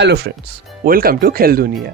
Hello friends, welcome to খেল দুনিয়া।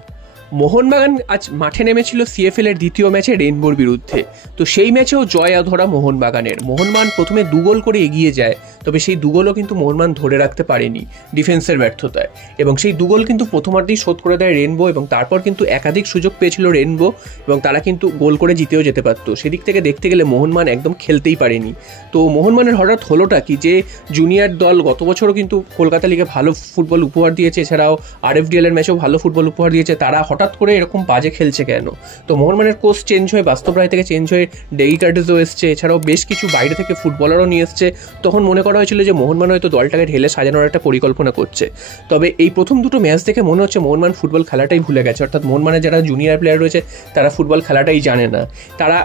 মোহনবাগান আজ মাঠে নেমেছিল সিএফএল এর দ্বিতীয় ম্যাচে রেইনবোর বিরুদ্ধে। তো সেই ম্যাচেও জয় ধরা মোহনবাগানের। মোহনবাগান প্রথমে 2 গোল করে এগিয়ে যায়, তবে সেই 2 গোলও কিন্তু মোহনবাগান ধরে রাখতে পারেনি ডিফেন্সের ব্যর্থতায়, এবং সেই 2 গোল কিন্তু প্রথমার্ধেই শোধ করে দেয় রেইনবো, এবং তারপর কিন্তু একাধিক সুযোগ পেয়েছিল রেইনবো এবং তারা কিন্তু গোল করে জিতেও যেতে পারতো। সেদিক থেকে দেখতে গেলে মোহনবাগান একদম খেলতেই পারেনি। তো মোহনবাগানের হঠাৎ হলোটা কি, যে জুনিয়র দল গত বছরও কিন্তু কলকাতা লিগে ভালো ফুটবল উপহার দিয়েছে, এছাড়াও আরএফডিএল এর ম্যাচেও ভালো ফুটবল উপহার দিয়েছে, তারা হঠাৎ করে এরকম বাজে খেলছে কেন? তো মোহনবাগানের কোচ চেঞ্জ হয়ে বাস্তব রায় থেকে চেঞ্জ হয়ে ডেই কার্টেজও এসছে, এছাড়াও বেশ কিছু বাইরে থেকে ফুটবলারও নিয়ে এসছে। তখন মনে করা হয়েছিল যে মোহনবাগান হয়তো দলটাকে ঢেলে সাজানোর একটা পরিকল্পনা করছে। তবে এই প্রথম দুটো ম্যাচ দেখে মনে হচ্ছে মোহনবাগান ফুটবল খেলাটাই ভুলে গেছে, অর্থাৎ মোহনবাগানের যারা জুনিয়র প্লেয়ার রয়েছে তারা ফুটবল খেলাটাই জানে না। তারা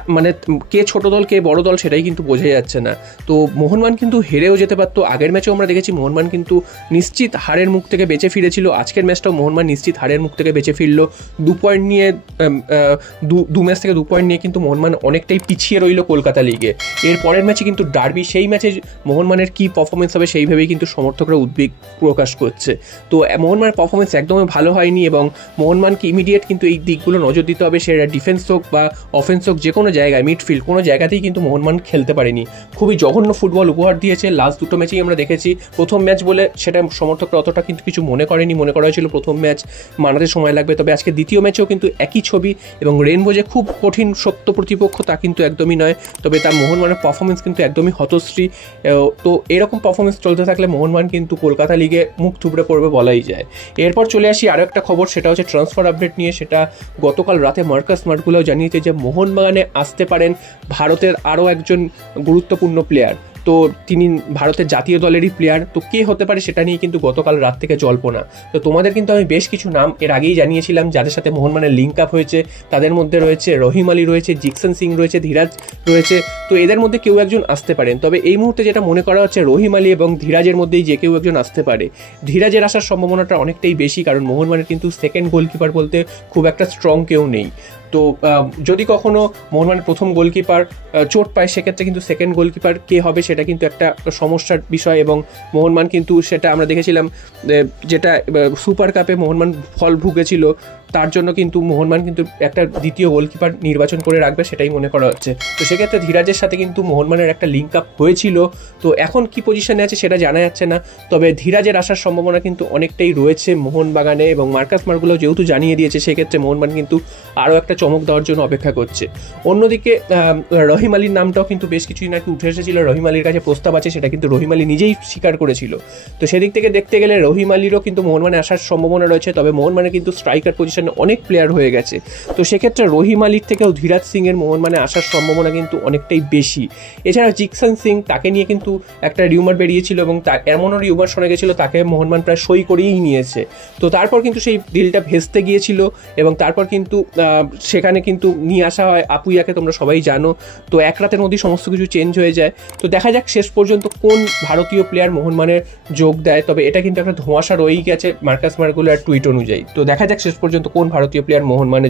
কে ছোট দল কে বড় দল সেটাই কিন্তু বোঝা যাচ্ছে না। তো মোহনবাগান কিন্তু হেরেও যেতে পারতো। আগের ম্যাচেও আমরা দেখেছি মোহনবাগান কিন্তু নিশ্চিত হারের মুখ থেকে বেঁচে ফিরেছিল। আজকের ম্যাচটাও মোহনবাগান নিশ্চিত হারের মুখ থেকে বেঁচে ফিরলো। 2 পয়েন্ট নিয়ে 2 ম্যাচ থেকে 2 পয়েন্ট নিয়ে কিন্তু মোহনবাগান অনেকটাই পিছিয়ে রইল কলকাতা লিগে। এর পরের ম্যাচে কিন্তু ডার্বি, সেই ম্যাচে মোহনবাগানের কী পারফরমেন্স হবে সেইভাবেই কিন্তু সমর্থকরা উদ্বেগ প্রকাশ করছে। তো মোহনবাগানের পারফরমেন্স একদমই ভালো হয়নি, এবং মোহনবাগানকে ইমিডিয়েট কিন্তু এই দিকগুলো নজর দিতে হবে। সেটা ডিফেন্স হোক বা অফেন্স হোক, যে কোনো জায়গায় মিডফিল্ড কোনো জায়গাতেই কিন্তু মোহনবাগান খেলতে পারেনি। খুবই জঘন্য ফুটবল উপহার দিয়েছে। লাস্ট 2টো ম্যাচেই আমরা দেখেছি, প্রথম ম্যাচ বলে সেটা সমর্থকরা অতটা কিন্তু কিছু মনে করেনি, মনে করা হয়েছিল প্রথম ম্যাচ মানাতে সময় লাগবে। তবে আজকে দ্বিতীয় ম্যাচেও কিন্তু একই ছবি, এবং রেইনবো যে খুব কঠিন শক্ত প্রতিপক্ষ তা কিন্তু একদমই নয়। তবে তার মোহনবাগানের পারফরমেন্স কিন্তু একদমই হতশ্রী। তো এরকম পারফরমেন্স চলতে থাকলে মোহনবাগান কিন্তু কলকাতা লিগে মুখ থুবড়ে পড়বে বলাই যায়। এরপর চলে আসি আরও একটা খবর, সেটা হচ্ছে ট্রান্সফার আপডেট নিয়ে। সেটা গতকাল রাতে মার্কাস মার্কুলাও জানিয়েছে যে মোহনবাগানে আসতে পারেন ভারতের আরও একজন গুরুত্বপূর্ণ প্লেয়ার। তো তিনি ভারতের জাতীয় দলেরই প্লেয়ার। তো কে হতে পারে সেটা নিয়ে কিন্তু গতকাল রাত থেকে জল্পনা। তো তোমাদের কিন্তু আমি বেশ কিছু নাম এর আগেই জানিয়েছিলাম যাদের সাথে মোহনবাগানের লিঙ্ক আপ হয়েছে। তাদের মধ্যে রয়েছে রহিম আলী, রয়েছে জিকসন সিং, রয়েছে ধীরাজ রয়েছে। তো এদের মধ্যে কেউ একজন আসতে পারেন। তবে এই মুহূর্তে যেটা মনে করা হচ্ছে রহিম আলী এবং ধীরাজের মধ্যেই যে কেউ একজন আসতে পারে। ধীরাজের আসার সম্ভাবনাটা অনেকটাই বেশি, কারণ মোহনবাগানের কিন্তু সেকেন্ড গোলকিপার বলতে খুব একটা স্ট্রং কেউ নেই। তো যদি কখনো মোহনবাগানের প্রথম গোলকিপার চোট পায়, সেক্ষেত্রে কিন্তু সেকেন্ড গোলকিপার কে হবে সেটা কিন্তু একটা সমস্যার বিষয়। এবং মোহনবাগান কিন্তু সেটা আমরা দেখেছিলাম, যেটা সুপার কাপে মোহনবাগান ফল ভুগেছিল, তার জন্য কিন্তু মোহনবাগান কিন্তু একটা দ্বিতীয় গোলকিপার নির্বাচন করে রাখবে, সেটাই মনে করা হচ্ছে। তো সেক্ষেত্রে ধীরাজের সাথে কিন্তু মোহনবাগানের একটা লিঙ্ক আপ হয়েছিল। তো এখন কি পজিশনে আছে সেটা জানা যাচ্ছে না। তবে ধীরাজের আসার সম্ভাবনা কিন্তু অনেকটাই রয়েছে মোহনবাগানে, এবং মার্কাস মার্কুলাও যেহেতু জানিয়ে দিয়েছে, সেক্ষেত্রে মোহনবাগান কিন্তু আরও একটা চমক দেওয়ার জন্য অপেক্ষা করছে। অন্যদিকে রহিম আলীর নামটাও কিন্তু বেশ কিছুদিন আগে উঠে এসেছিল। রহিম আলীর কাছে প্রস্তাব আছে, সেটা কিন্তু রহিম আলী নিজেই স্বীকার করেছিল। তো সেদিক থেকে দেখতে গেলে রহিম আলীরও কিন্তু মোহনবাগানে আসার সম্ভাবনা রয়েছে। তবে মোহনবাগানে কিন্তু স্ট্রাইকার পজিশনে অনেক প্লেয়ার হয়ে গেছে। তো সেক্ষেত্রে রহিম আলীর থেকেও ধীরাজ সিং এর মোহনবাগানে আসার সম্ভাবনা কিন্তু অনেকটাই বেশি। এছাড়া জিকসন সিং, তাকে নিয়ে কিন্তু একটা রিউমার বেরিয়েছিল, এবং এমনও রিউমার শোনা গেছিল তাকে মোহনবাগান প্রায় সই করিয়েই নিয়েছে। তো তারপর কিন্তু সেই ডিলটা ভেস্তে গিয়েছিল, এবং তারপর কিন্তু সেখানে কিন্তু নিয়ে আসা হয় আপুইয়াকে, তোমরা সবাই জানো। তো এক রাতের মধ্যেই সমস্ত কিছু চেঞ্জ হয়ে যায়। তো দেখা যাক শেষ পর্যন্ত কোন ভারতীয় প্লেয়ার মোহনবাগানের যোগ দেয়। তবে এটা কিন্তু একটা ধোঁয়াশা রয়েই গেছে মার্কাস মার্কুলার টুইট অনুযায়ী। তো দেখা যাক শেষ পর্যন্ত কোন ভারতীয় প্লেয়ার মোহনবাগানে